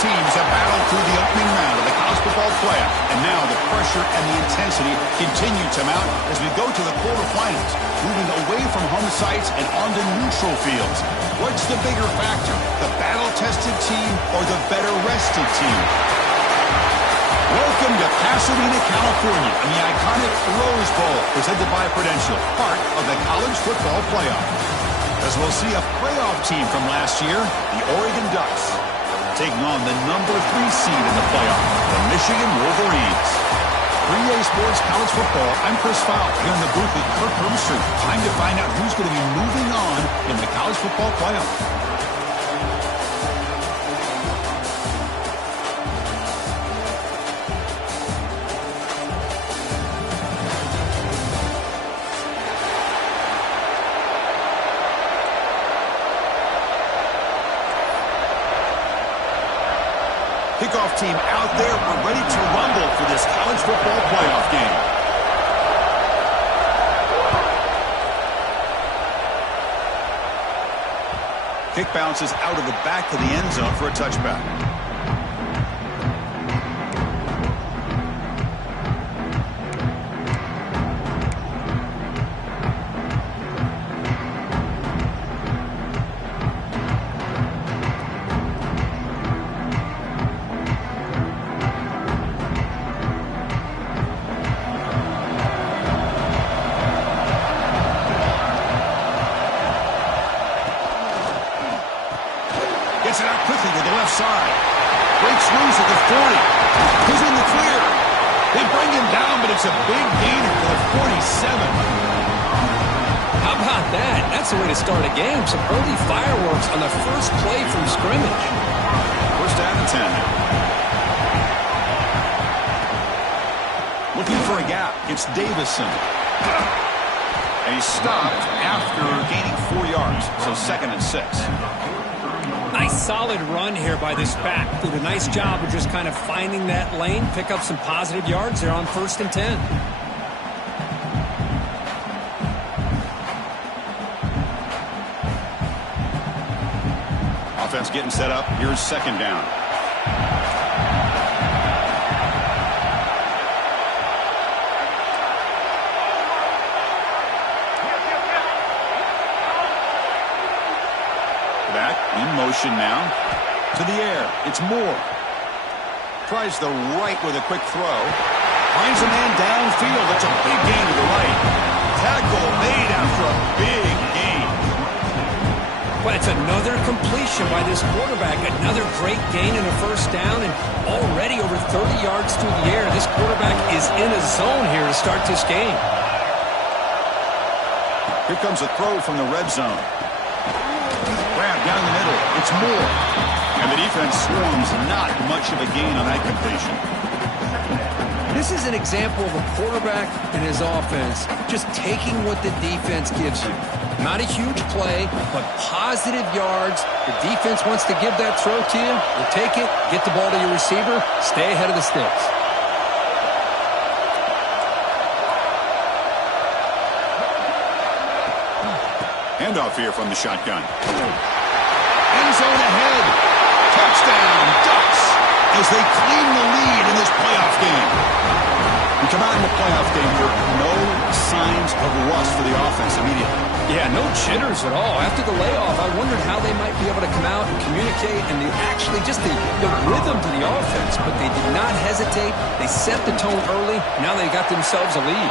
teams have battled through the opening round of the college football playoff, and now the pressure and the intensity continue to mount as we go to the quarterfinals, moving away from home sites and onto neutral fields. What's the bigger factor, the battle-tested team or the better-rested team? Welcome to Pasadena, California, and the iconic Rose Bowl, presented by Prudential, part of the college football playoff. As we'll see a playoff team from last year, the Oregon Ducks, taking on the number 3 seed in the playoff, the Michigan Wolverines. For EA Sports College Football, I'm Chris Fowl here in the booth with Kirk Hermstrom. Time to find out who's going to be moving on in the college football playoff. Kickoff team out there. We're ready to rumble for this college football playoff game. Kick bounces out of the back of the end zone for a touchback. Gets it out quickly to the left side. Breaks loose at the 40. He's in the clear. They bring him down, but it's a big gainer to the 47. How about that? That's the way to start a game. Some early fireworks on the first play from scrimmage. First down and 10. Looking for a gap. It's Davison. And he's stopped after gaining 4 yards. So 2nd and 6. Nice solid run here by this back. Did a nice job of just kind of finding that lane, pick up some positive yards there on 1st and 10. Offense getting set up. Here's 2nd down. Back in motion now. To the air. It's Moore. Tries the right with a quick throw. Finds a man downfield. That's a big gain to the right. Tackle made after a big gain. But it's another completion by this quarterback. Another great gain in a 1st down, and already over 30 yards through the air. This quarterback is in a zone here to start this game. Here comes a throw from the red zone. Grab down the middle. It's Moore. And the defense swarms not much of a gain on that completion. This is an example of a quarterback and his offense just taking what the defense gives you. Not a huge play, but positive yards. The defense wants to give that throw to you. You'll take it, get the ball to your receiver, stay ahead of the sticks. Handoff here from the shotgun. End zone ahead. Touchdown, Ducks, as they claim the lead in this playoff game. We come out in the playoff game here, no signs of rust for the offense immediately. Yeah, no jitters at all. After the layoff, I wondered how they might be able to come out and communicate and actually just the rhythm to the offense. But they did not hesitate. They set the tone early. Now they got themselves a lead.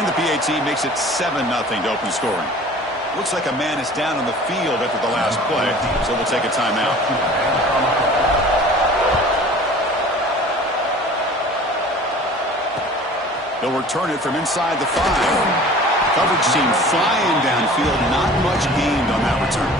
And the PAT makes it 7-0 to open scoring. Looks like a man is down on the field after the last play, so we'll take a timeout. They'll return it from inside the 5. Coverage team flying downfield, not much gained on that return.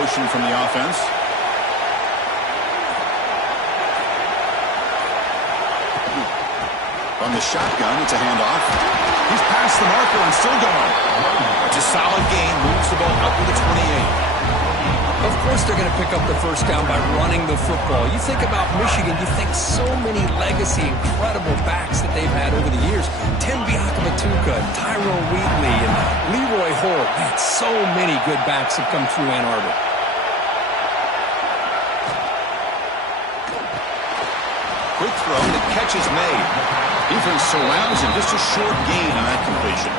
motion from the offense. From the shotgun, it's a handoff. He's past the marker and still going. It's a solid gain. Moves the ball up to the 28. Of course they're going to pick up the first down by running the football. You think about Michigan, you think so many legacy, incredible backs that they've had over the years. Tim Biakabatuka, Tyrone Wheatley, and Leroy Hoare. Man, so many good backs have come through Ann Arbor. Quick throw, the catch is made. Defense surrounds him, just a short gain on that completion.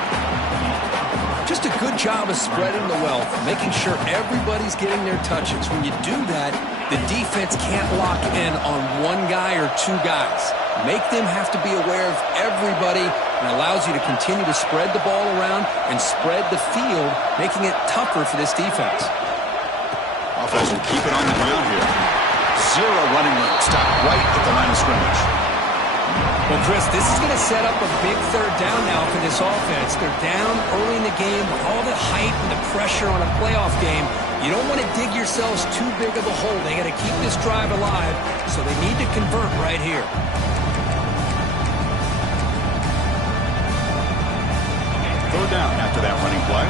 Just a good job of spreading the wealth, making sure everybody's getting their touches. When you do that, the defense can't lock in on one guy or two guys. Make them have to be aware of everybody, and allows you to continue to spread the ball around and spread the field, making it tougher for this defense. Offense will keep it on the ground here. Zero running room. Stop right at the line of scrimmage. Well, Chris, this is going to set up a big third down now for this offense. They're down early in the game with all the hype and the pressure on a playoff game. You don't want to dig yourselves too big of a hole. They got to keep this drive alive, so they need to convert right here. Third down after that running play.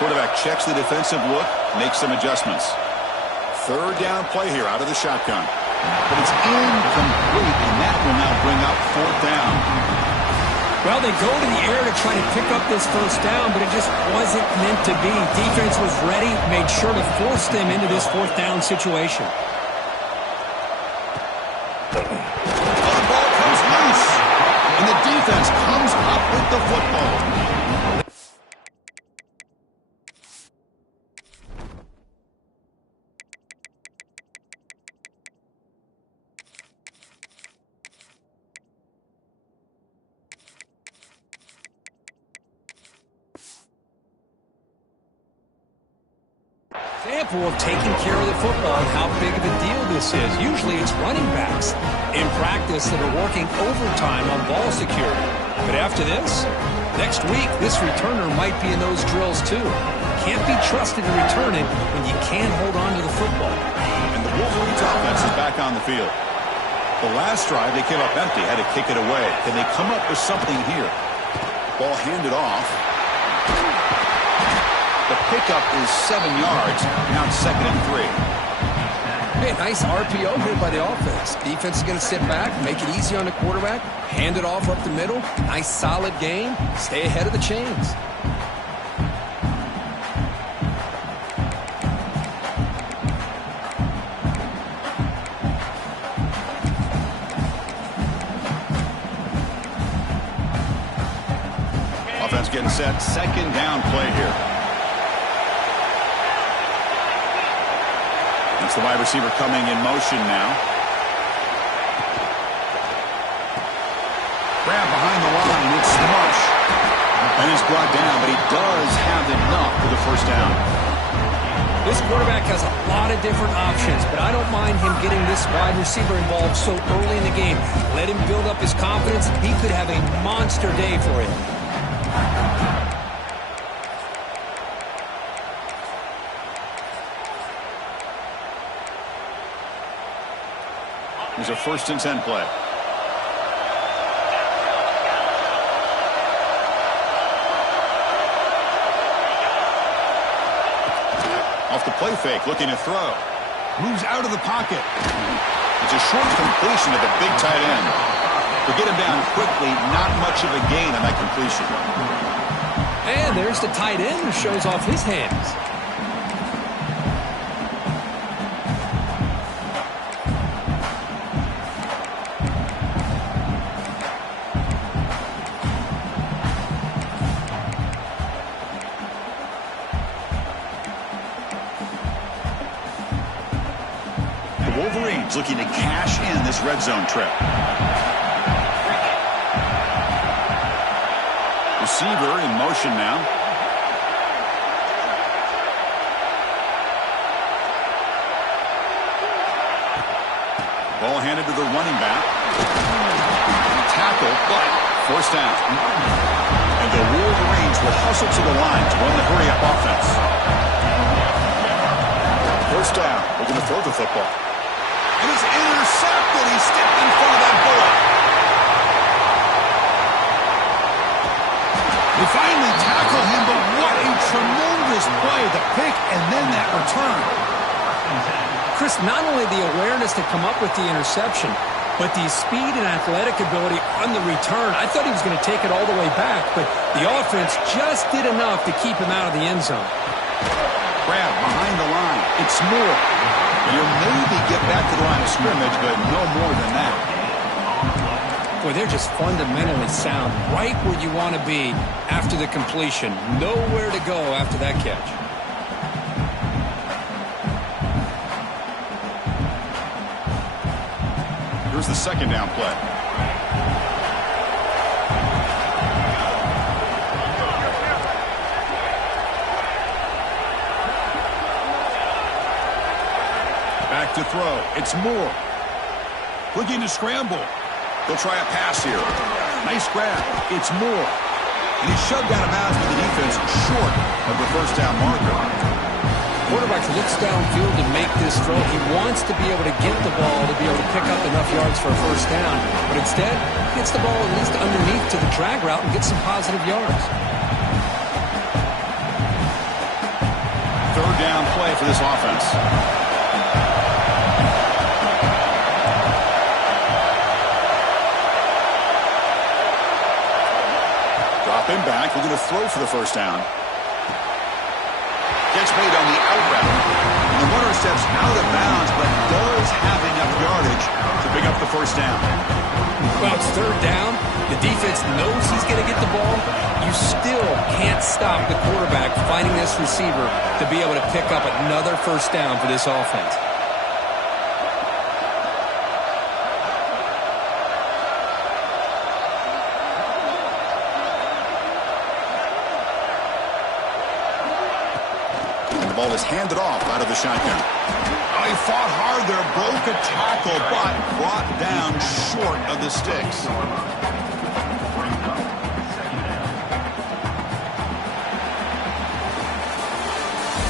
Quarterback checks the defensive look, makes some adjustments. Third down play here out of the shotgun. But it's incomplete, and that will now bring up fourth down. Well, they go to the air to try to pick up this first down, but it just wasn't meant to be. Defense was ready, made sure to force them into this fourth down situation. Oh, the ball comes loose, and the defense comes up with the football. Example of taking care of the football and how big of a deal this is. Usually it's running backs in practice that are working overtime on ball security. But after this, next week, this returner might be in those drills too. Can't be trusted to return it when you can't hold on to the football. And the Wolverines offense is back on the field. The last drive, they came up empty, had to kick it away. Can they come up with something here? Ball handed off. The pickup is 7 yards. Now it's 2nd and 3. Hey, nice RPO here by the offense. Defense is going to sit back, make it easy on the quarterback, hand it off up the middle. Nice solid gain. Stay ahead of the chains. Offense getting set. 2nd down play here. It's the wide receiver coming in motion now. Grab behind the line. It's Smush. And he's brought down, but he does have enough for the first down. This quarterback has a lot of different options, but I don't mind him getting this wide receiver involved so early in the game. Let him build up his confidence. He could have a monster day for him. Here's a 1st and 10 play. Off the play fake, looking to throw. Moves out of the pocket. It's a short completion to the big tight end. To get him down quickly, not much of a gain on that completion. And there's the tight end who shows off his hands. Wolverines looking to cash in this red zone trip. Receiver in motion now. Ball handed to the running back. Tackle, but first down. And the Wolverines will hustle to the line to run the hurry-up offense. First down. They're going to throw the football. And it's intercepted. He stepped in front of that bullet. They finally tackle him, but what a tremendous play. The pick and then that return. Chris, not only the awareness to come up with the interception, but the speed and athletic ability on the return. I thought he was going to take it all the way back, but the offense just did enough to keep him out of the end zone. Grab behind the line. It's Moore. You'll maybe get back to the line of scrimmage, but no more than that. Boy, they're just fundamentally sound, right where you want to be after the completion. Nowhere to go after that catch. Here's the second down play. Back to throw. It's Moore. Looking to scramble. They'll try a pass here. Nice grab. It's Moore. And he's shoved out of bounds with the defense short of the first down marker. Quarterback looks downfield to make this throw. He wants to be able to get the ball to be able to pick up enough yards for a first down. But instead, he gets the ball at least underneath to the drag route and gets some positive yards. Third down play for this offense. Drop him back. We're going to throw for the first down. Catch made on the out route. And the runner steps out of bounds, but does have enough yardage to pick up the first down. Well, it's third down. The defense knows he's going to get the ball. You still can't stop the quarterback finding this receiver to be able to pick up another first down for this offense. Ball is handed off out of the shotgun. Oh, he fought hard there, broke a tackle, but brought down short of the sticks.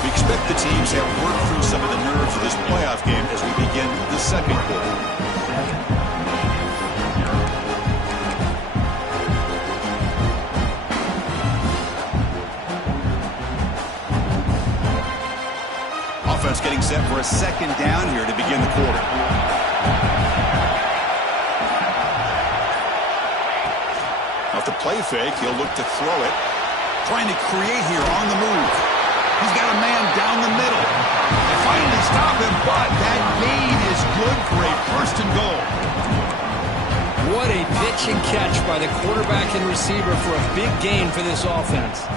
We expect the teams have worked through some of the nerves of this playoff game as we begin the second quarter. Offense getting set for a second down here to begin the quarter. Off the play fake, he'll look to throw it. Trying to create here on the move. He's got a man down the middle. They finally stop him, but that gain is good for a first and goal. What a pitch and catch by the quarterback and receiver for a big gain for this offense.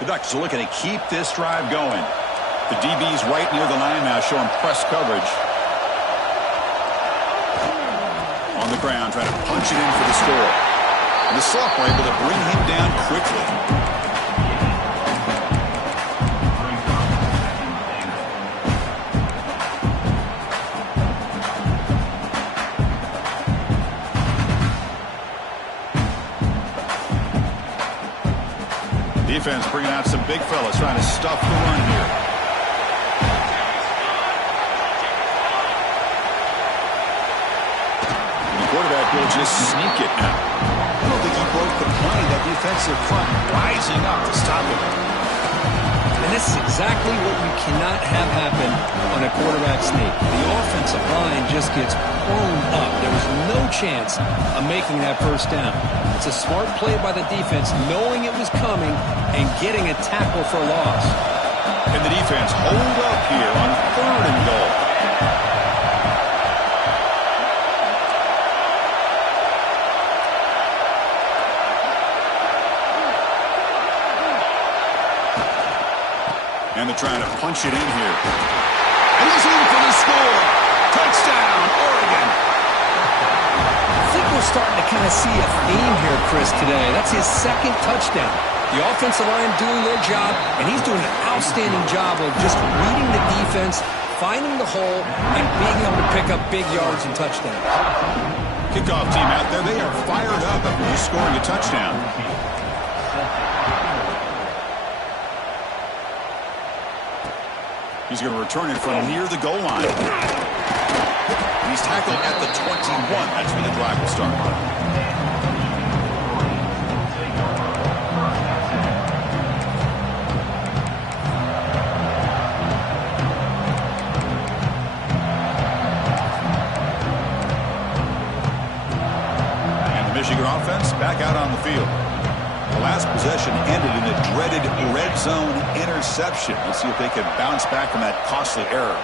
The Ducks are looking to keep this drive going. The DB's right near the line now, showing press coverage. On the ground, trying to punch it in for the score. And the sophomore able to bring him down quickly. Defense bringing out some big fellas trying to stuff the run here. The quarterback will just sneak it now. I don't think he broke the play. That defensive front rising up to stop him. And this is exactly what you cannot have happen on a quarterback sneak. The offensive line just gets blown up. There was no chance of making that first down. It's a smart play by the defense, knowing it was coming and getting a tackle for a loss. And the defense hold up here on third and goal. And they're trying to punch it in here. And he's in for the score. Touchdown, Oregon. I think we're we're starting to kind of see a theme here, Chris, today. That's his second touchdown. The offensive line doing their job, and he's doing an outstanding job of just reading the defense, finding the hole, and being able to pick up big yards and touchdowns. Kickoff team out there, they are fired up after just scoring a touchdown. He's going to return it from near the goal line. He's tackled at the 21. That's where the drive will start. And the Michigan offense back out on the field. The last possession ended in a dreaded red zone interception. Let's see if they can bounce back from that costly error.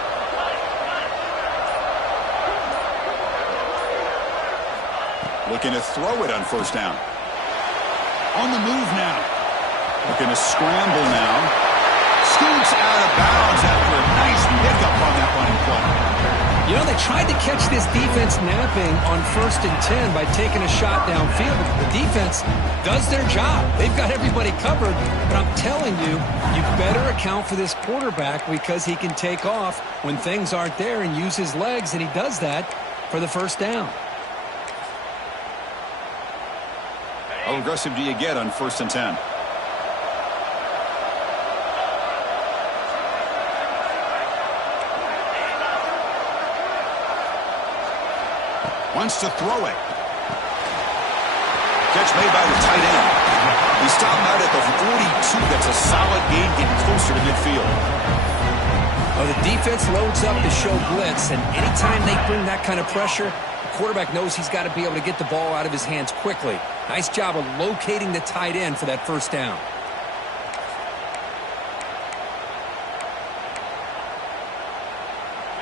Looking to throw it on first down. On the move now. Looking to scramble now. Scoots out of bounds after a nice pickup on that running play. You know, they tried to catch this defense napping on 1st and 10 by taking a shot downfield. The defense does their job. They've got everybody covered. But I'm telling you, you better account for this quarterback because he can take off when things aren't there and use his legs, and he does that for the first down. How aggressive do you get on 1st and 10? Wants to throw it. Catch made by the tight end. He's stopped out at the 42. That's a solid gain, getting closer to midfield. Well, the defense loads up to show blitz, and anytime they bring that kind of pressure, the quarterback knows he's got to be able to get the ball out of his hands quickly. Nice job of locating the tight end for that first down.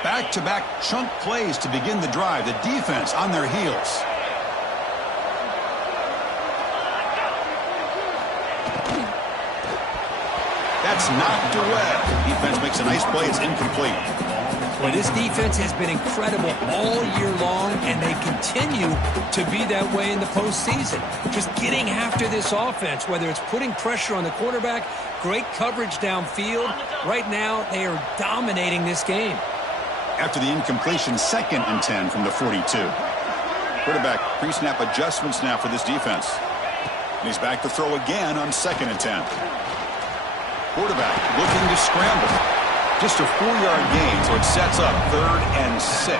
Back-to-back chunk plays to begin the drive. The defense on their heels. That's knocked away. Defense makes a nice play. It's incomplete. Well, this defense has been incredible all year long, and they continue to be that way in the postseason. Just getting after this offense, whether it's putting pressure on the quarterback, great coverage downfield. Right now, they are dominating this game. After the incompletion, 2nd and 10 from the 42. Quarterback pre-snap adjustments now for this defense. And he's back to throw again on 2nd and 10. Quarterback looking to scramble. Just a 4-yard gain, so it sets up 3rd and 6.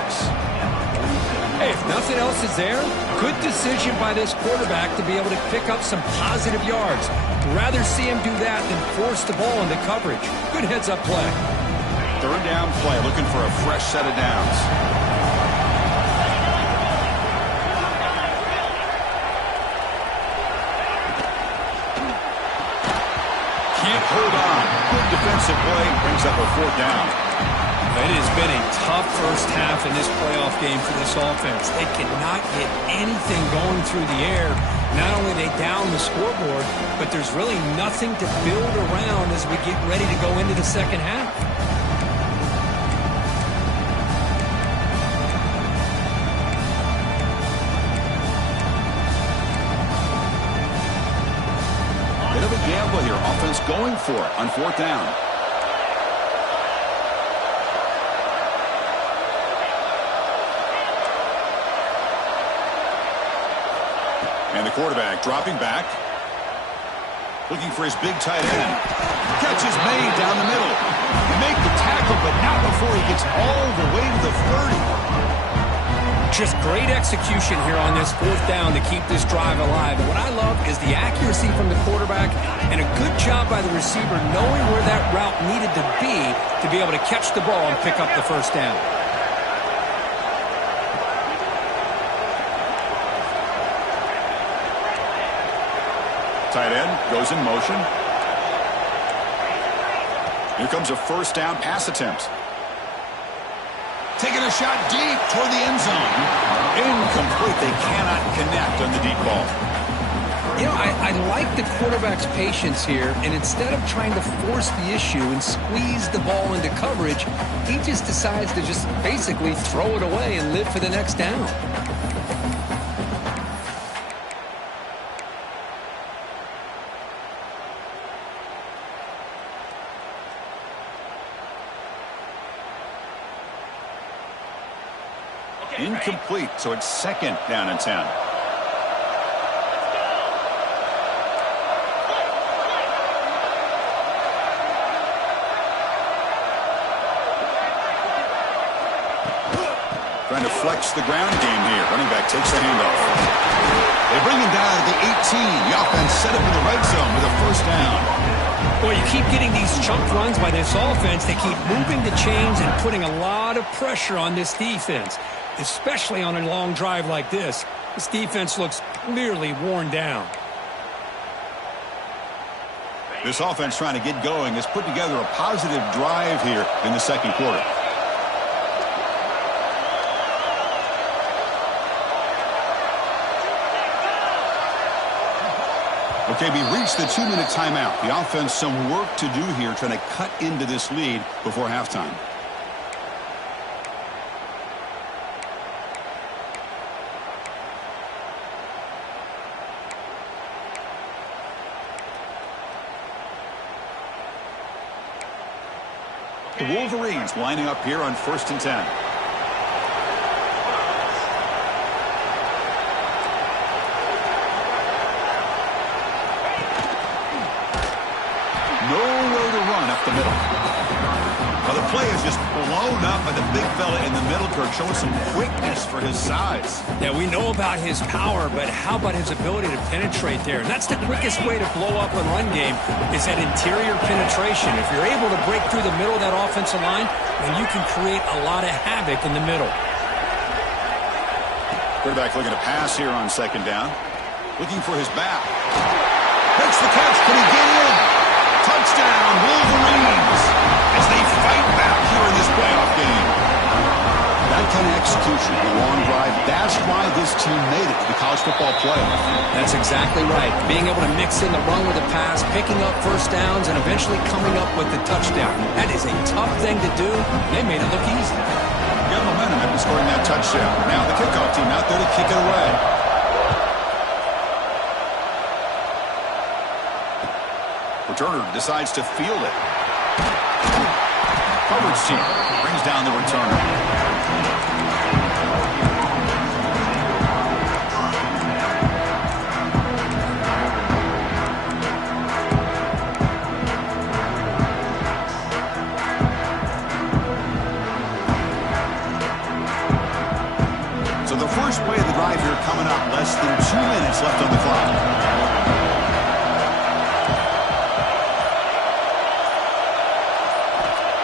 Hey, if nothing else is there, good decision by this quarterback to be able to pick up some positive yards. Rather see him do that than force the ball into coverage. Good heads-up play. 3rd down play, looking for a fresh set of downs. Can't hold on. Good defensive play, brings up a 4th down. It has been a tough first half in this playoff game for this offense. They cannot get anything going through the air. Not only are they down the scoreboard, but there's really nothing to build around as we get ready to go into the second half. Bit of a gamble here. Offense going for it on 4th down. And the quarterback dropping back. Looking for his big tight end. Catch is made down the middle. He make the tackle, but not before he gets all the way to the 30. Just great execution here on this 4th down to keep this drive alive. And what I love is the accuracy from the quarterback and a good job by the receiver knowing where that route needed to be able to catch the ball and pick up the first down. Tight end goes in motion. Here comes a 1st down pass attempt. Taking a shot deep toward the end zone. Incomplete. They cannot connect on the deep ball. You know, I like the quarterback's patience here, and instead of trying to force the issue and squeeze the ball into coverage, he just decides to just basically throw it away and live for the next down. Incomplete, so it's 2nd down and 10. Trying to flex the ground game here. Running back takes the handoff. They bring him down to the 18. The offense set up in the red zone with a 1st down. Well, you keep getting these chunk runs by this offense. They keep moving the chains and putting a lot of pressure on this defense, especially on a long drive like this. This defense looks clearly worn down. This offense trying to get going has put together a positive drive here in the 2nd quarter. Okay, we reached the 2-minute timeout. The offense some work to do here trying to cut into this lead before halftime. The Wolverines lining up here on 1st and 10. Nowhere to run up the middle. Well, the play is just blown up by the big fella in the middle, Kirk, showing some quickness for his size. Yeah, we know about his power, but how about his ability to penetrate there? And that's the quickest way to blow up a run game is that interior penetration. If you're able to break through the middle of that offensive line, then you can create a lot of havoc in the middle. Quarterback looking to pass here on 2nd down. Looking for his back. Makes the catch. Can he get in? Touchdown, Wolverines, as they fight back here in this playoff game. That kind of execution, the long drive, that's why this team made it to the college football playoff. That's exactly right. Being able to mix in the run with the pass, picking up 1st downs, and eventually coming up with the touchdown. That is a tough thing to do. They made it look easy. Got momentum after scoring that touchdown. Now the kickoff team out there to kick it away. Returner decides to field it. Coverage team brings down the returner. So the first play of the drive here coming up. Less than 2 minutes left on the clock.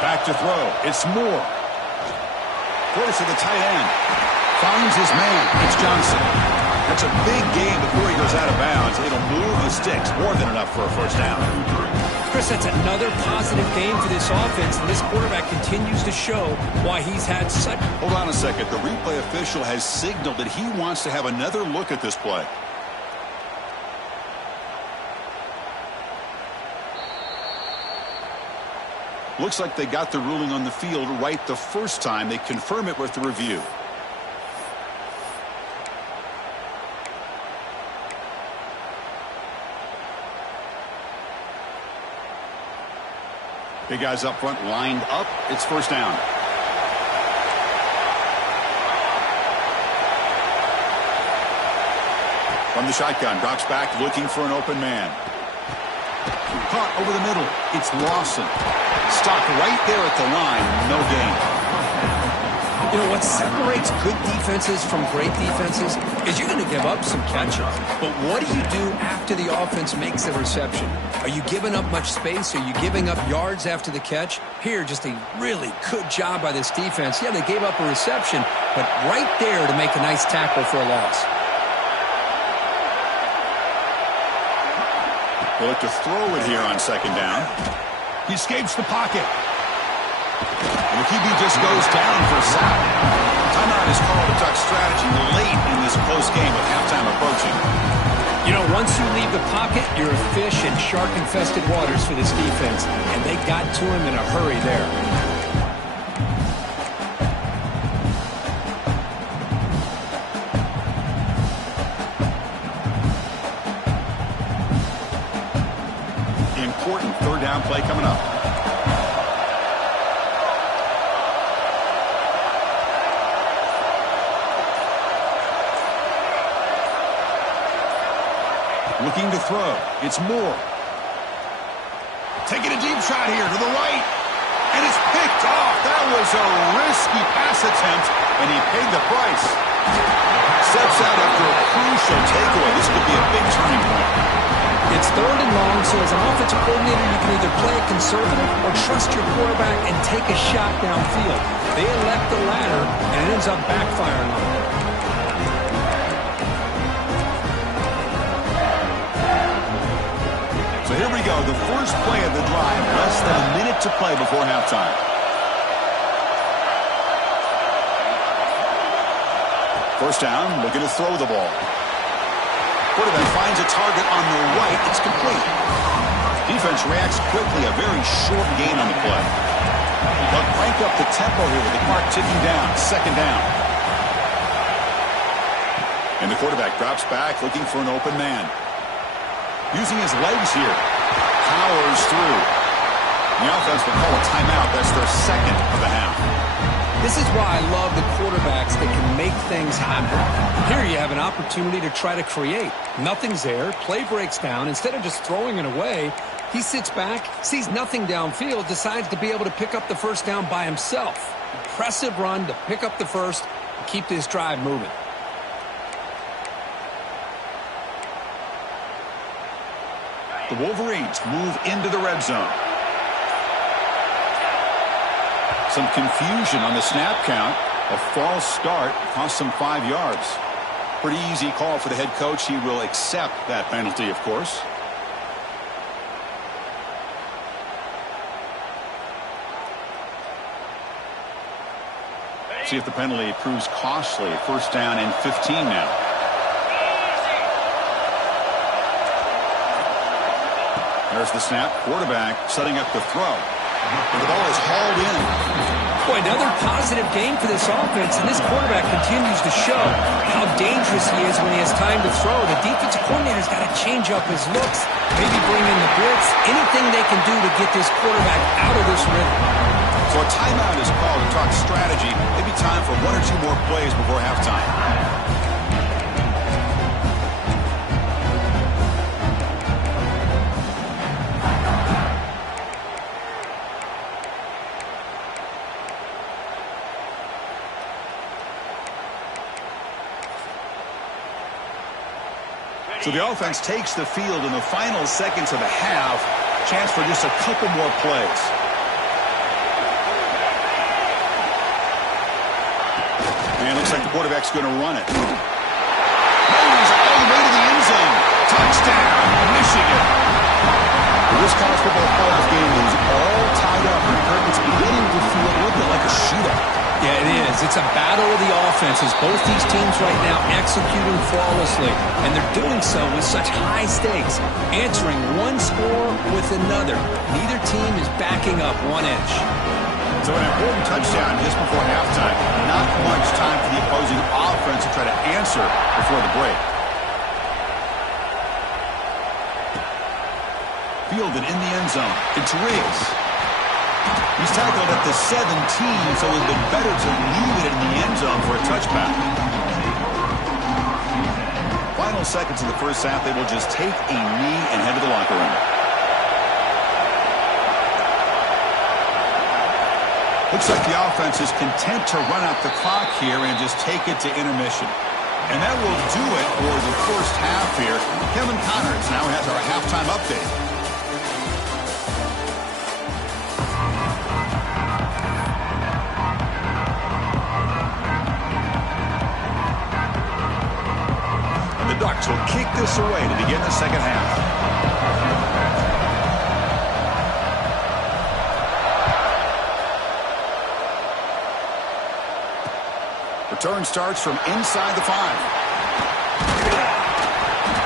Back to throw. It's Moore. Throws to the tight end. Finds his man. It's Johnson. That's a big gain before he goes out of bounds. It'll move the sticks. More than enough for a 1st down. Chris, that's another positive game for this offense, and this quarterback continues to show why he's had such... Hold on a second. The replay official has signaled that he wants to have another look at this play. Looks like they got the ruling on the field right the first time. They confirm it with the review. Big guys up front lined up. It's 1st down. From the shotgun, drops back looking for an open man. Caught over the middle. It's Lawson. Stopped right there at the line. No gain. You know, what separates good defenses from great defenses is you're going to give up some catches. But what do you do after the offense makes the reception? Are you giving up much space? Are you giving up yards after the catch? Here, just a really good job by this defense. Yeah, they gave up a reception, but right there to make a nice tackle for a loss. They'll look to throw it here on 2nd down. He escapes the pocket. And the QB just goes down for a sack. Timeout is called to talk strategy late in this close game with halftime approaching. You know, once you leave the pocket, you're a fish in shark-infested waters for this defense. And they got to him in a hurry there. Important 3rd down play coming up. Looking to throw. It's Moore. Taking a deep shot here to the right. And it's picked off. That was a risky pass attempt, and he paid the price. Steps out after a crucial takeaway. This could be a big turning point. It's 3rd and long, so as an offensive coordinator, you can either play it conservative or trust your quarterback and take a shot downfield. They elect the latter, and it ends up backfiring on them. So here we go, the first play of the drive, less than a minute to play before halftime. First down, looking to throw the ball. Quarterback finds a target on the right. It's complete. Defense reacts quickly. A very short gain on the play. But crank up the tempo here with the clock ticking down. 2nd down. And the quarterback drops back looking for an open man. Using his legs here. Powers through. The offense will call a timeout. That's their 2nd of the half. This is why I love the quarterbacks that can make things happen. Here you have an opportunity to try to create. Nothing's there. Play breaks down. Instead of just throwing it away, he sits back, sees nothing downfield, decides to be able to pick up the first down by himself. Impressive run to pick up the first and keep this drive moving. The Wolverines move into the red zone. Some confusion on the snap count. A false start cost them 5 yards. Pretty easy call for the head coach. He will accept that penalty, of course. See if the penalty proves costly. 1st down and 15 now. There's the snap. Quarterback setting up the throw. And the ball is hauled in. Boy, another positive game for this offense, and this quarterback continues to show how dangerous he is when he has time to throw. The defensive coordinator's got to change up his looks, maybe bring in the blitz, anything they can do to get this quarterback out of this rhythm. So a timeout is called to talk strategy. Maybe time for 1 or 2 more plays before halftime. So the offense takes the field in the final seconds of the half. Chance for just a couple more plays. And looks like the quarterback's going to run it. Moves all the way to the end zone. Touchdown, Michigan. This college football playoff game is all tied up. It's beginning to feel a little bit like a shootout. Yeah, it is. It's a battle of the offenses. Both these teams right now executing flawlessly, and they're doing so with such high stakes, answering one score with another. Neither team is backing up 1 inch. So an important touchdown just before halftime. Not much time for the opposing offense to try to answer before the break. Fielded in the end zone. It's Riggs. He's tackled at the 17, so it would have been better to leave it in the end zone for a touchback. Final seconds of the first half, they will just take a knee and head to the locker room. Looks like the offense is content to run out the clock here and just take it to intermission. And that will do it for the first half here. Kevin Connors now has our halftime update. The Ducks will kick this away to begin the second half. Return starts from inside the 5.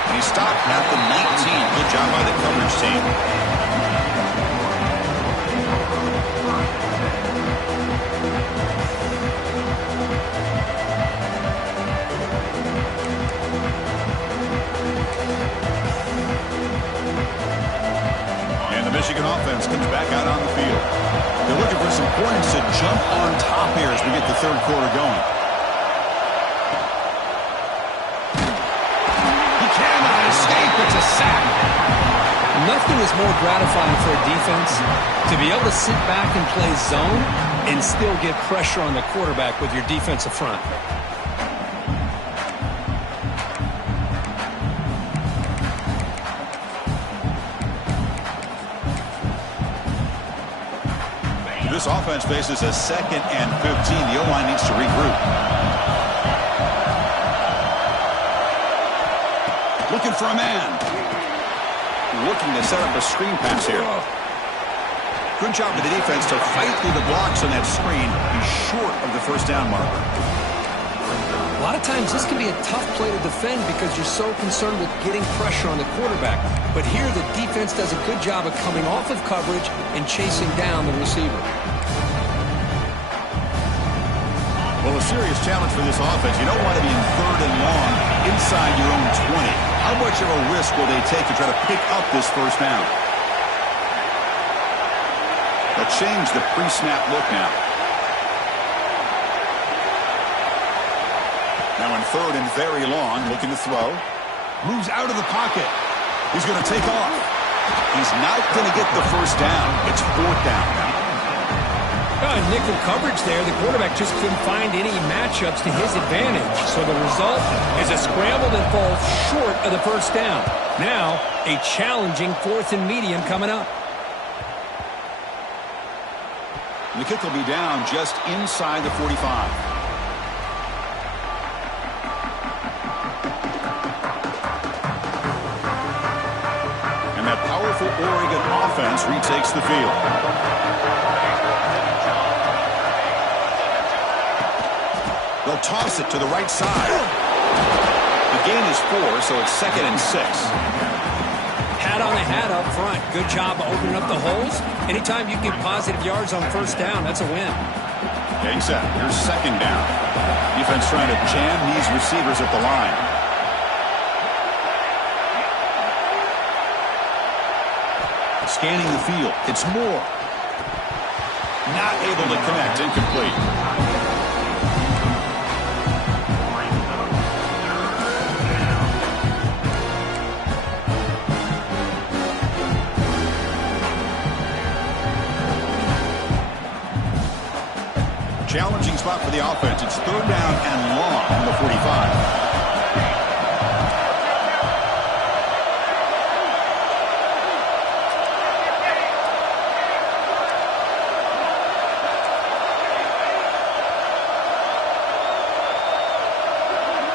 And he stopped at the 19. Good job by the coverage team. Michigan offense comes back out on the field. They're looking for some points to jump on top here as we get the third quarter going. He cannot escape. It's a sack. Nothing is more gratifying for a defense to be able to sit back and play zone and still get pressure on the quarterback with your defensive front. This offense faces a 2nd and 15. The O-line needs to regroup. Looking for a man. Looking to set up a screen pass here. Good job of the defense to fight through the blocks on that screen. He's short of the first down marker. A lot of times this can be a tough play to defend because you're so concerned with getting pressure on the quarterback. But here the defense does a good job of coming off of coverage and chasing down the receiver. Well, a serious challenge for this offense. You don't want to be in 3rd and long inside your own 20. How much of a risk will they take to try to pick up this first down? They'll change the pre-snap look now. Now in 3rd and very long, looking to throw. Moves out of the pocket. He's going to take off. He's not going to get the first down. It's 4th down now. Nickel coverage there. The quarterback just couldn't find any matchups to his advantage. So the result is a scramble that falls short of the first down. Now, a challenging 4th and medium coming up. The kick will be down just inside the 45. And that powerful Oregon offense retakes the field. They'll toss it to the right side. The gain is 4, so it's 2nd and 6. Hat on a hat up front. Good job of opening up the holes. Anytime you get positive yards on first down, that's a win. Getting set. Here's 2nd down. Defense trying to jam these receivers at the line. Scanning the field. It's Moore. Not able to connect. Incomplete. Challenging spot for the offense. It's 3rd down and long from the 45.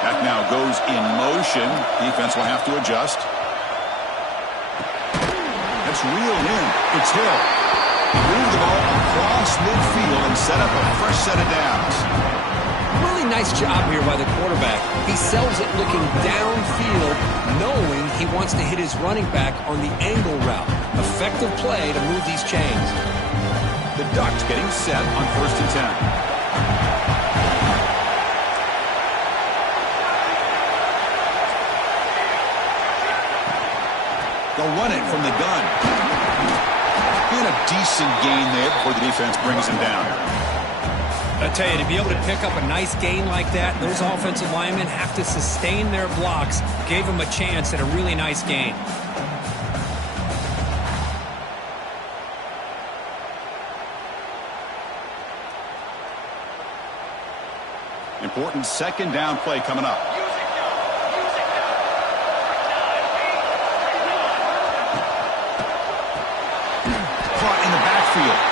That now goes in motion. Defense will have to adjust. That's reeled in. It's Hill. Move the ball across midfield and set up a fresh set of downs. Really nice job here by the quarterback. He sells it looking downfield, knowing he wants to hit his running back on the angle route. Effective play to move these chains. The Ducks getting set on 1st and 10. They'll run it from the gun. A decent gain there before the defense brings him down. I tell you, to be able to pick up a nice gain like that, those offensive linemen have to sustain their blocks. Gave him a chance at a really nice gain. Important 2nd down play coming up.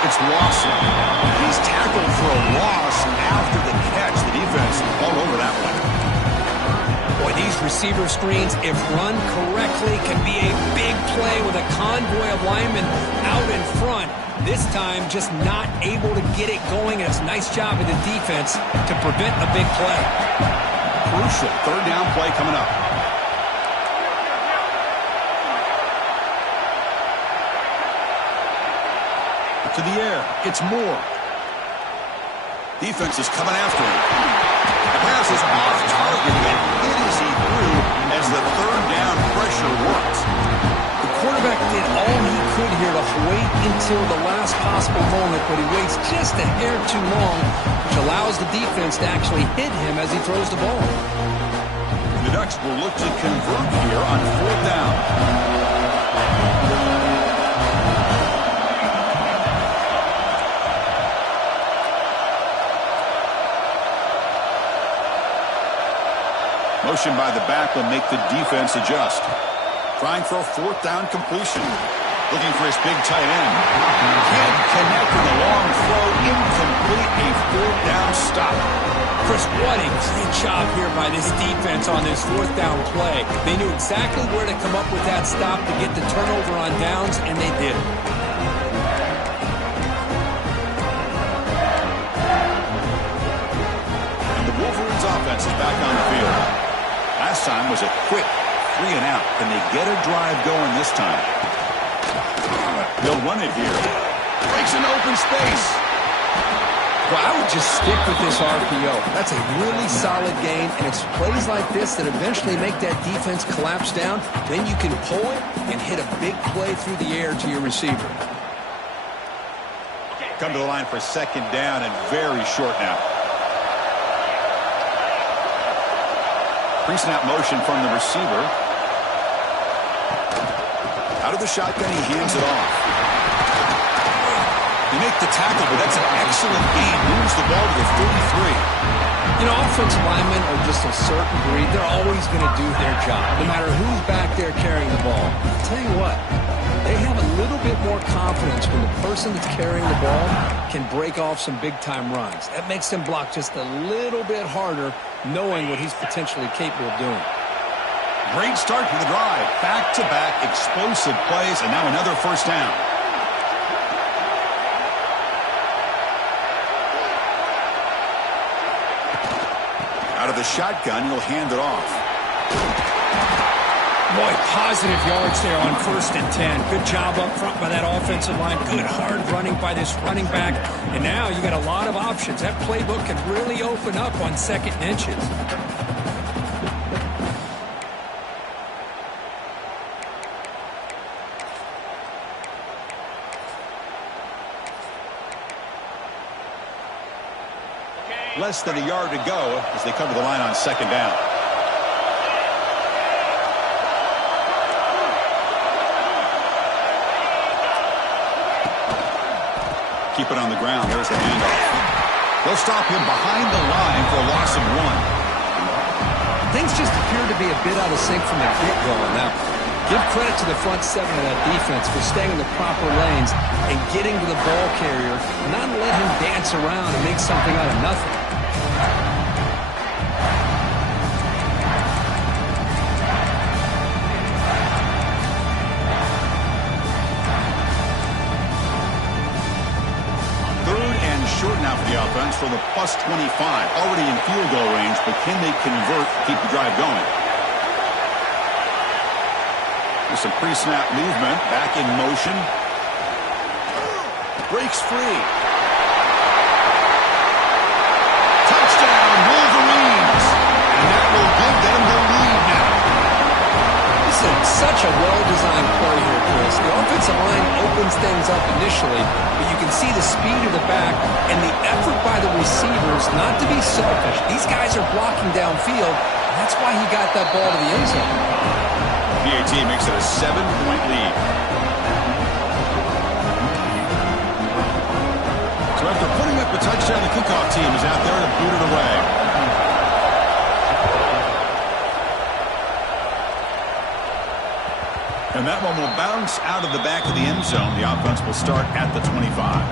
It's Lawson. He's tackled for a loss after the catch. The defense all over that one. Boy, these receiver screens, if run correctly, can be a big play with a convoy of linemen out in front. This time, just not able to get it going. And it's a nice job of the defense to prevent a big play. Crucial 3rd down play coming up. To the air. It's Moore. Defense is coming after him. The pass is off target. That hit as he threw as the 3rd down pressure works. The quarterback did all he could here to wait until the last possible moment, but he waits just a hair too long, which allows the defense to actually hit him as he throws the ball. The Ducks will look to convert here on 4th down. Motion by the back will make the defense adjust. Trying for a fourth down completion. Looking for his big tight end. Can't connect with a long throw. Incomplete. A fourth down stop. Chris, what a great job here by this defense on this fourth down play. They knew exactly where to come up with that stop to get the turnover on downs, and they did it. And the Wolverines offense is back on the field. Last time was a quick 3 and out. Can they get a drive going this time? They'll run it here. Breaks an open space. Well, I would just stick with this RPO. That's a really solid game, and it's plays like this that eventually make that defense collapse down. Then you can pull it and hit a big play through the air to your receiver. Come to the line for second down and very short now. Pre-snap motion from the receiver. Out of the shotgun, he hands it off. You make the tackle, but that's an excellent gain. Moves the ball to the 33. You know, offensive linemen are just a certain breed. They're always going to do their job, no matter who's back there carrying the ball. I'll tell you what, they have a little bit more confidence when the person that's carrying the ball can break off some big-time runs. That makes them block just a little bit harder, knowing what he's potentially capable of doing. Great start to the drive. Back-to-back explosive plays, and now another first down. Out of the shotgun, he'll hand it off. Boy, positive yards there on 1st and 10. Good job up front by that offensive line. Good hard running by this running back. And now you got a lot of options. That playbook can really open up on 2nd and inches. Less than a yard to go as they cover the line on 2nd down. Keep it on the ground. There's the handoff. They'll stop him behind the line for a loss of 1. Things just appear to be a bit out of sync from the get-go on that one. Give credit to the front 7 of that defense for staying in the proper lanes and getting to the ball carrier, not let him dance around and make something out of nothing. Short now for the offense from the +25. Already in field goal range, but can they convert, keep the drive going? With some pre-snap movement, back in motion. Breaks free. Touchdown, Wolverines! And that will give them the lead now. This is such a well-designed play here, Chris. The offensive line opens things up initially, but you can see the speed of the back and the effort by the receivers not to be selfish. These guys are blocking downfield, and that's why he got that ball to the end zone. PAT makes it a 7-point lead. So after putting up a touchdown, the kickoff team is out there to boot it away. And that one will bounce out of the back of the end zone. The offense will start at the 25.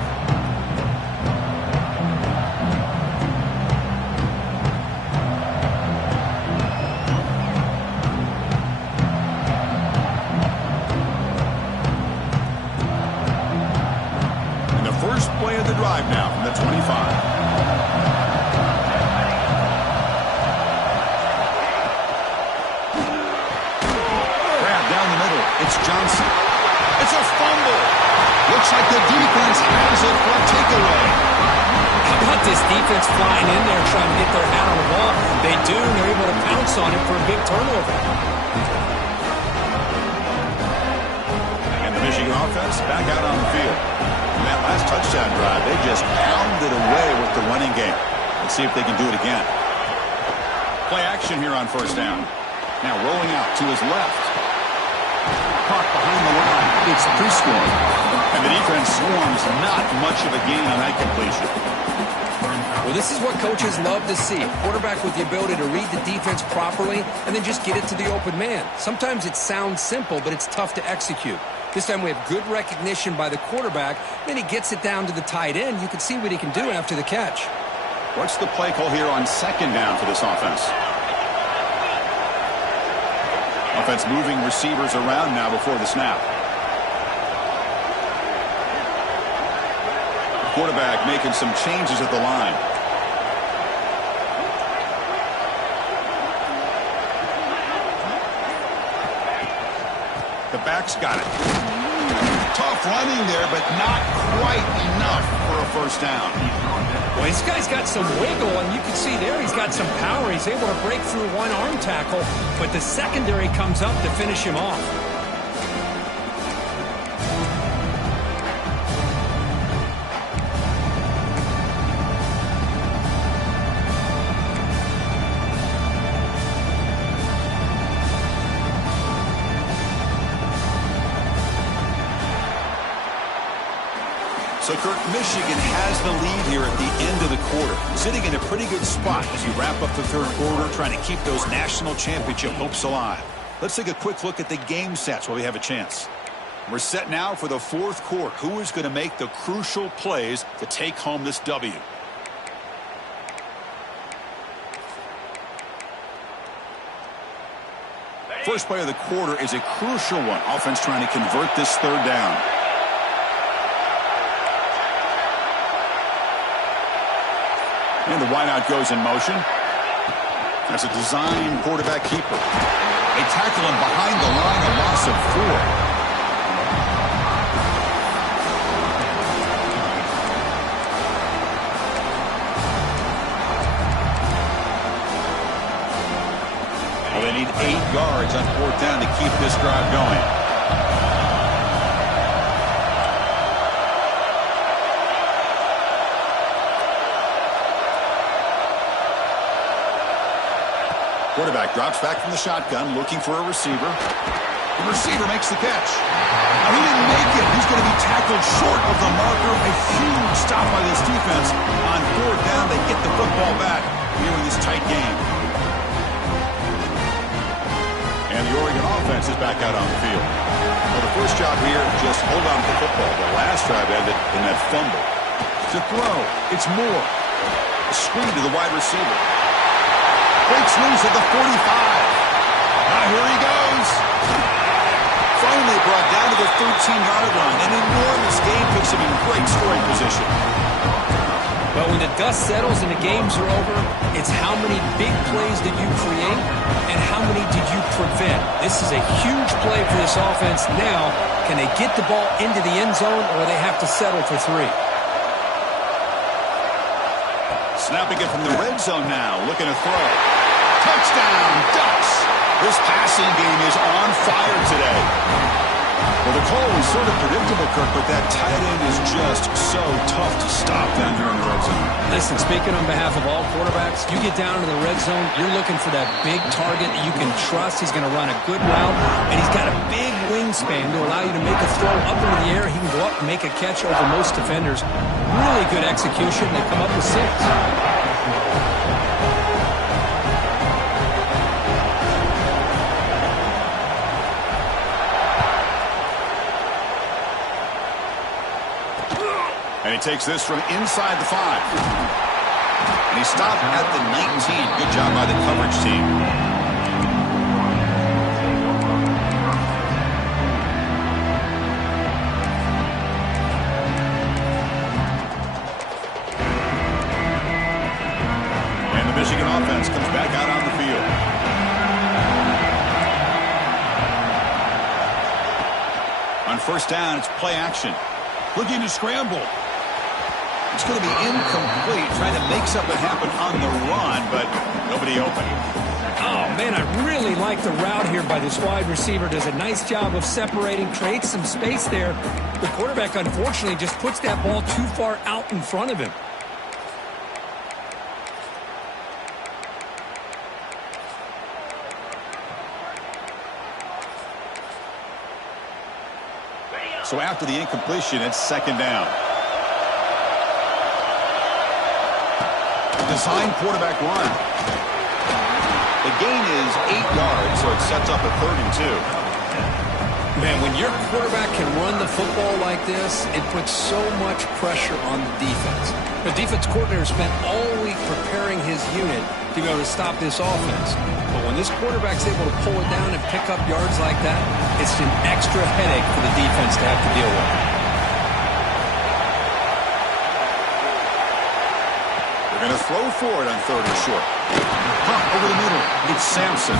And the first play of the drive now from the 25. It's Johnson. It's a fumble. Looks like the defense has it for a takeaway. How about this defense flying in there trying to get their hat on the ball? They do, and they're able to pounce on it for a big turnover. And the Michigan offense back out on the field. In that last touchdown drive, they just pounded away with the running game. Let's see if they can do it again. Play action here on 1st down. Now rolling out to his left. Caught behind the line. It's preschool. And the defense swarms not much of a gain on that completion. Well, this is what coaches love to see. A quarterback with the ability to read the defense properly and then just get it to the open man. Sometimes it sounds simple, but it's tough to execute. This time we have good recognition by the quarterback. Then he gets it down to the tight end. You can see what he can do after the catch. What's the play call here on second down for this offense? Offense moving receivers around now before the snap. Quarterback making some changes at the line. The back's got it. Tough running there, but not quite enough for a first down. Well, this guy's got some wiggle, and you can see there he's got some power. He's able to break through one arm tackle, but the secondary comes up to finish him off. So, Kirk, Michigan has the lead here at the end of the quarter, sitting in a pretty good spot as you wrap up the third quarter, trying to keep those national championship hopes alive. Let's take a quick look at the game stats while we have a chance. We're set now for the fourth quarter. Who is going to make the crucial plays to take home this W? First play of the quarter is a crucial one. Offense trying to convert this third down. And the wideout goes in motion. That's a design quarterback keeper. They tackle him behind the line, a loss of 4. Well, they need 8 yards on fourth down to keep this drive going. Quarterback drops back from the shotgun, looking for a receiver. The receiver makes the catch. Now, he didn't make it. He's going to be tackled short of the marker. A huge stop by this defense. On fourth down, they get the football back here in this tight game. And the Oregon offense is back out on the field. Well, the first job here, just hold on to the football. The last drive ended in that fumble. To throw, it's Moore. A screen to the wide receiver. Breaks loose at the 45. Now here he goes. Finally brought down to the 13-yard line. An enormous gain puts him in great scoring position. But when the dust settles and the games are over, it's how many big plays did you create and how many did you prevent. This is a huge play for this offense. Now, can they get the ball into the end zone or they have to settle for 3? Snapping it from the red zone now. Looking to throw. Touchdown, Ducks. This passing game is on fire today. Well, the call was sort of predictable, Kirk, but that tight end is just so tough to stop down here in the red zone. Listen, speaking on behalf of all quarterbacks, you get down to the red zone, you're looking for that big target that you can trust. He's going to run a good route, and he's got a big wingspan to allow you to make a throw up into the air. He can go up and make a catch over most defenders. Really good execution. They come up with 6. And he takes this from inside the 5. And he stopped at the 19. Good job by the coverage team. And the Michigan offense comes back out on the field. On first down, it's play action. Looking to scramble. It's going to be incomplete, trying to make something happen on the run, but nobody open. Oh, man, I really like the route here by this wide receiver. Does a nice job of separating, creates some space there. The quarterback, unfortunately, just puts that ball too far out in front of him. So after the incompletion, it's second down. Design quarterback run. The gain is 8 yards, so it sets up a 3rd and 2. Man, when your quarterback can run the football like this, it puts so much pressure on the defense. The defense coordinator spent all week preparing his unit to be able to stop this offense. But when this quarterback's able to pull it down and pick up yards like that, it's an extra headache for the defense to have to deal with. They're going to throw for it on 3rd and short. Over the middle, it's Sampson.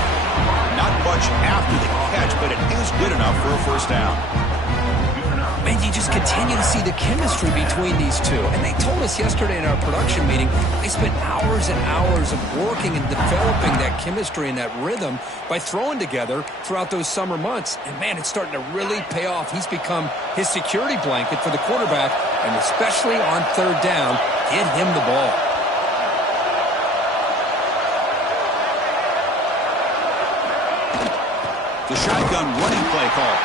Not much after the catch, but it is good enough for a first down. Man, you just continue to see the chemistry between these two. And they told us yesterday in our production meeting, they spent hours and hours of working and developing that chemistry and that rhythm by throwing together throughout those summer months. And, man, it's starting to really pay off. He's become his security blanket for the quarterback, and especially on 3rd down, get him the ball. The shotgun running play call.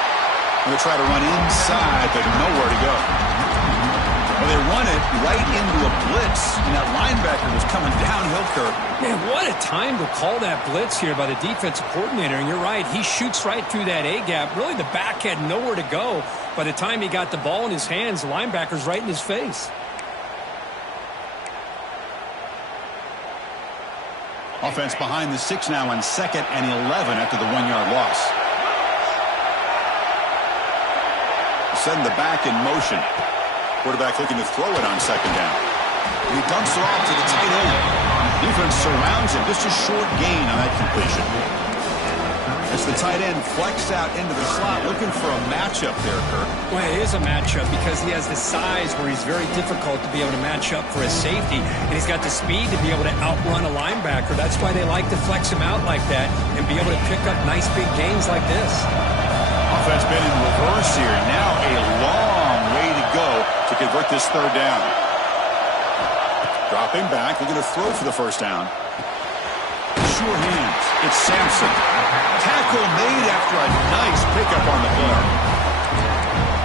Going to try to run inside, but nowhere to go. Well, they run it right into a blitz, and that linebacker was coming downhill, Kirk. Man, what a time to call that blitz here by the defensive coordinator. And you're right, he shoots right through that A-gap. Really, the back had nowhere to go. By the time he got the ball in his hands, the linebacker's right in his face. Offense behind the 6 now on 2nd and 11 after the 1-yard loss. Send the back in motion. Quarterback looking to throw it on 2nd down. And he dumps it off to the tight end. Defense surrounds him. Just a short gain on that completion. As the tight end flexed out into the slot, looking for a matchup there, Kirk. Well, it is a matchup because he has the size where he's very difficult to be able to match up for his safety, and he's got the speed to be able to outrun a linebacker. That's why they like to flex him out like that and be able to pick up nice big gains like this. Offense been in reverse here. Now a long way to go to convert this 3rd down. Dropping back, looking to throw for the first down. Sure hands. It's Sampson. Tackle made after a nice pickup on the play.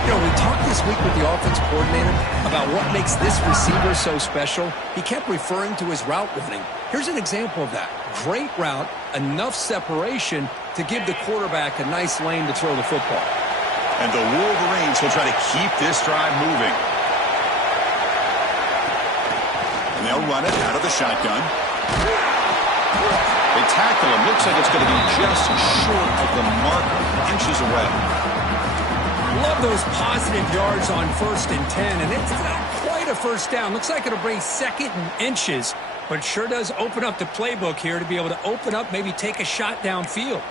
You know, we talked this week with the offense coordinator about what makes this receiver so special. He kept referring to his route running. Here's an example of that. Great route, enough separation to give the quarterback a nice lane to throw the football. And the Wolverines will try to keep this drive moving. And they'll run it out of the shotgun. They tackle him. Looks like it's going to be just short of the marker, inches away. Love those positive yards on 1st and 10, and it's not quite a first down. Looks like it'll bring 2nd and inches, but it sure does open up the playbook here to be able to open up, maybe take a shot downfield.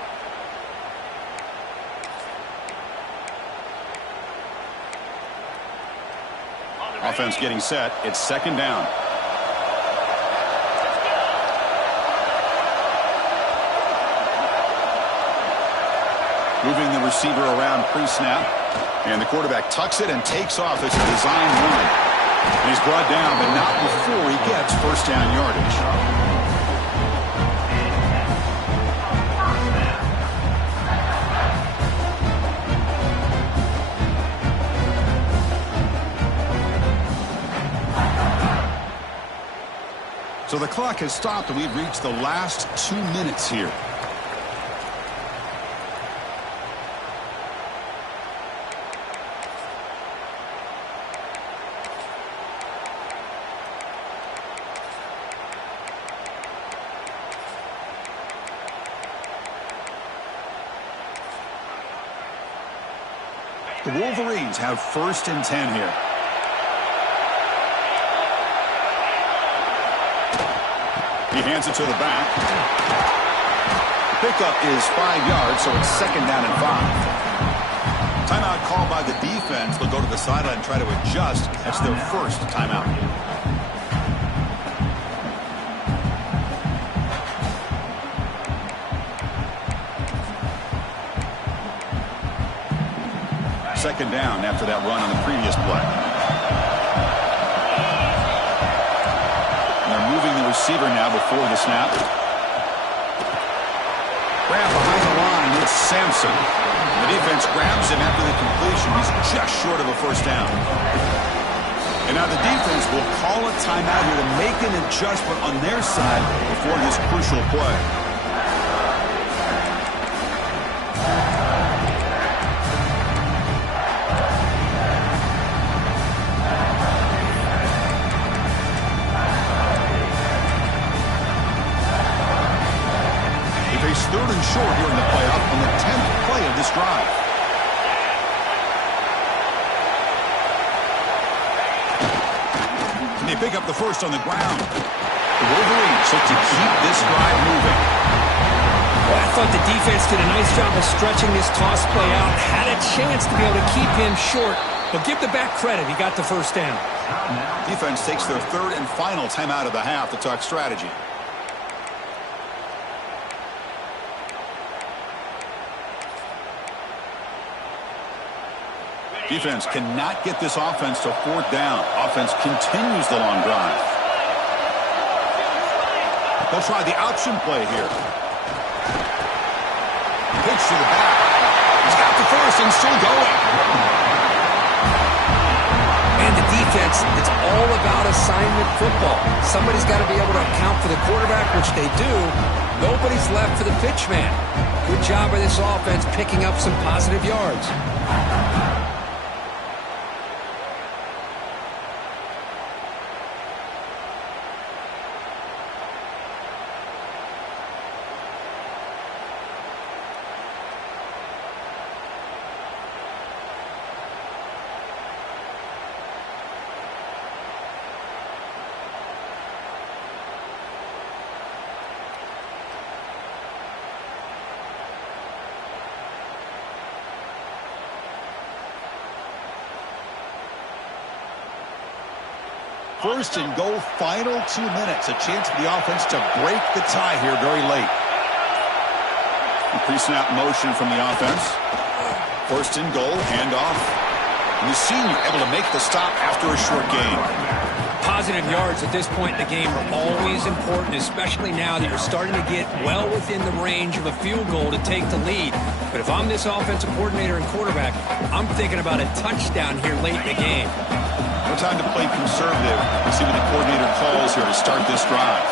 Offense getting set. It's 2nd down. Moving the receiver around pre-snap. And the quarterback tucks it and takes off. It's a design run. And he's brought down, but not before he gets first down yardage. So the clock has stopped, and we've reached the last 2 minutes here. The Wolverines have 1st and 10 here. He hands it to the back. The pickup is 5 yards, so it's 2nd down and 5. Timeout called by the defense. They'll go to the sideline and try to adjust. That's their first timeout. Second down after that run on the previous play. And they're moving the receiver now before the snap. Grab behind the line. It's Sampson. The defense grabs him after the completion. He's just short of a first down. And now the defense will call a timeout here to make an adjustment on their side before this crucial play. Third and short here in the playoff on the 10th play of this drive. And they pick up the first on the ground. The Wolverines look to keep this drive moving. Well, I thought the defense did a nice job of stretching this toss play out. Had a chance to be able to keep him short. But give the back credit. He got the first down. Defense takes their third and final timeout of the half to talk strategy. Defense cannot get this offense to fourth down. Offense continues the long drive. They'll try the option play here. Pitch to the back. He's got the first and still going. Man, the defense, it's all about assignment football. Somebody's got to be able to account for the quarterback, which they do. Nobody's left for the pitch man. Good job by this offense picking up some positive yards. First and goal, final 2 minutes. A chance for the offense to break the tie here very late. Pre-snap motion from the offense. First and goal, handoff. And the senior able to make the stop after a short gain. Positive yards at this point in the game are always important, especially now that you're starting to get well within the range of a field goal to take the lead. But if I'm this offensive coordinator and quarterback, I'm thinking about a touchdown here late in the game. No time to play conservative. Let's see what the coordinator calls here to start this drive.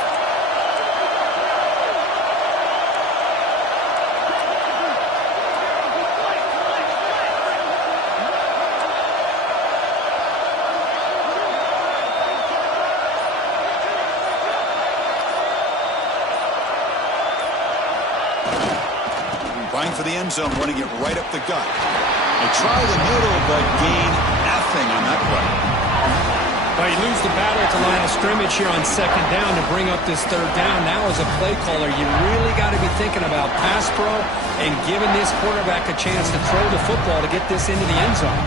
Trying for the end zone, running it right up the gut. They try the middle, but gain nothing on that play. Well, you lose the battle at the line of scrimmage here on second down to bring up this third down. Now as a play caller, you really got to be thinking about pass pro and giving this quarterback a chance to throw the football to get this into the end zone.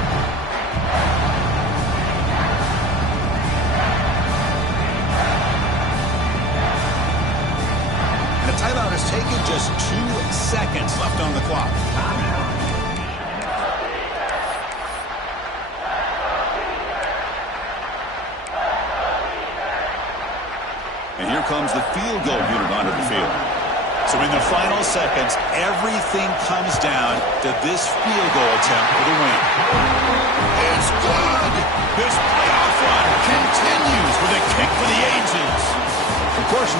The timeout is taken, just 2 seconds left on the clock. And here comes the field goal unit onto the field. So in the final seconds, everything comes down to this field goal attempt for the win. It's good! This playoff run continues with a kick for the ages. Of course, in the